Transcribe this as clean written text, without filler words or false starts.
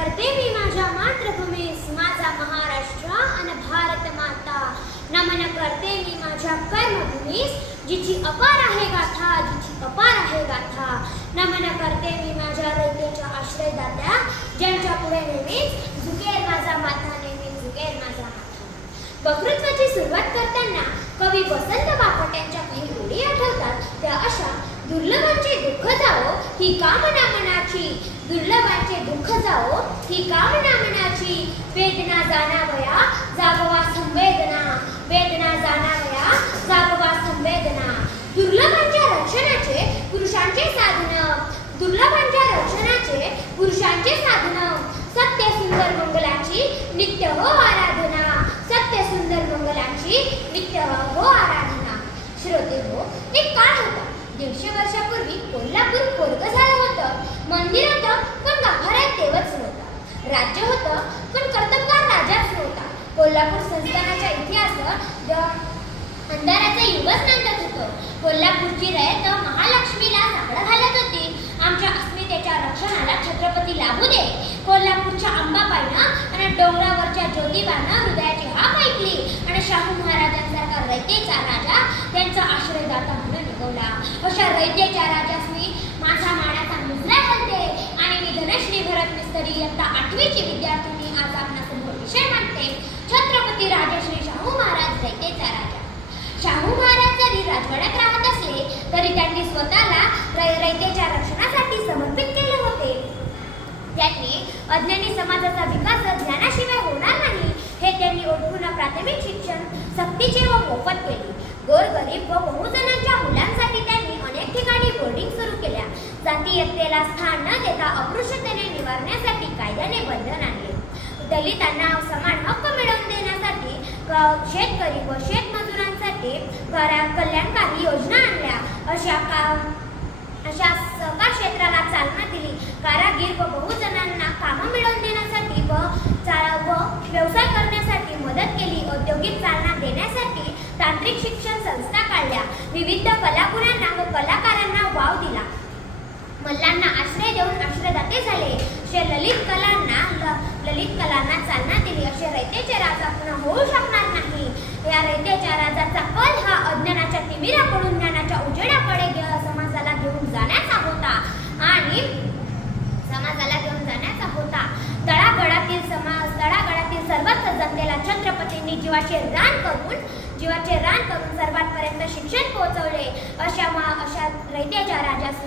करते मी माझ्या मातृभूमीस, माझा महाराष्ट्र अन भारत माता. नमन करते मी माझ्या कर्मभूमीस, जिची अपार आहे गाथा, जिची अपार आहे गाथा. नमन करते मी माझ्या रयतेच्या आश्रयदात्या, ज्यांच्या पुढे नेहमीच झुकेल माझा माथा, नेहमीच झुकेल माझा माथा. वक्तृत्वाची सुरुवात करताना कवी वसंत बापट यांच्या काही ओळी आठवतात. त्या अशा: दुर्लभांचे दुःख जावो ही कामना मनाची, दुर्लभांचे दुःख जावो ही कामना मनाची. वेदना जाणावया जागवा संवेदना, वेदना जाणावया जागवा संवेदना. दुर्लभांच्या रक्षणाचे पुरुषांचे साधन, दुर्लभांच्या रक्षणाचे पुरुषांचे साधन. सत्य सुंदर मंगलाची नित्य हो आराधना, सत्य सुंदर मंगलाची नित्य हो आराधना. श्रोते हो, एक काळ होता. 150 वर्षापूर्वी कोल्हापूर पोरगं झालं होतं. मंदिर होतं पण गाभाऱ्यात देवच नव्हता. राज्य होतं पण कर्तबगार राजाच नव्हता. कोल्हापूर संस्थानाच्या इतिहास अंधाराचं युगच नंदत होतं. कोल्हापूरची रयत महालक्ष्मीला साकडं घालत होती. आमच्या अस्मितेच्या रक्षणाला छत्रपती लाभू दे. कोल्हापूरच्या अंबाबाईनं आणि डोंगरावरच्या ज्योतिबानं हृदयाची हाक ऐकली आणि शाहू महाराजांसारखा रयतेचा राजा त्यांचा आश्रयदाता म्हणून निघवला. अशा रयतेच्या राजासनी माझा मानाचा मुजरा घालते आणि मी धनश्री भरत मिस्त्री इयत्ता 8वीची विद्यार्थिनी आज आपणासमोर विषय मांडते: छत्रपती राजश्री शाहू महाराज रयतेचा राजा. शाहू महाराज जरी राजवाड्यात राहत असले तरी त्यांनी स्वतःला रयतेच्या रक्षणासाठी समर्पित केले होते. त्यांनी अज्ञानी समाजाचा विकास ज्ञानाशिवाय होणार नाही हे त्यांनी ओळखून प्राथमिक शिक्षण सक्तीचे व मोफत केले. गोरगरीब व बहुजनांच्या मुलांसाठी त्यांनी अनेक ठिकाणी बोर्डिंग सुरू केल्या. जातीयतेला स्थान न देता अस्पृश्यतेने निवारण्यासाठी कायद्याने बंधन आणले. दलितांना समान हक्क मिळवून देण्यासाठी शेतकरी व शेतमजुरांसाठी कल्याणकारी योजना आणल्या. अशा सहकार क्षेत्राला चालना दिली. कारागीर व बहुजनांना कामं मिळवून देण्यासाठी व व्यवसाय करण्यासाठी मदत केली. औद्योगिक चालना देण्यासाठी तांत्रिक शिक्षण संस्था काढल्या. विविध कलागुणांना व कलाकारांना वाव दिला. मल्लांना आश्रय देऊन आश्रयदाते झाले. असे ललित कलांना चालना दिली. असे रयतेचे राजा पुन्हा होऊ शकणार नाही. या रयतेच्या राजाचा कल हा अज्ञानाच्या तिमिराकडून ज्ञानाच्या उजेडाकडे समाजाला घेऊन जाण्याचा होता आणि समाजाला घेऊन जाण्याचा होता. तळागाळातील सर्वच जनतेला छत्रपतींनी जीवाचे रान करून सर्वांपर्यंत शिक्षण पोहोचवले. अशा रयतेच्या राजास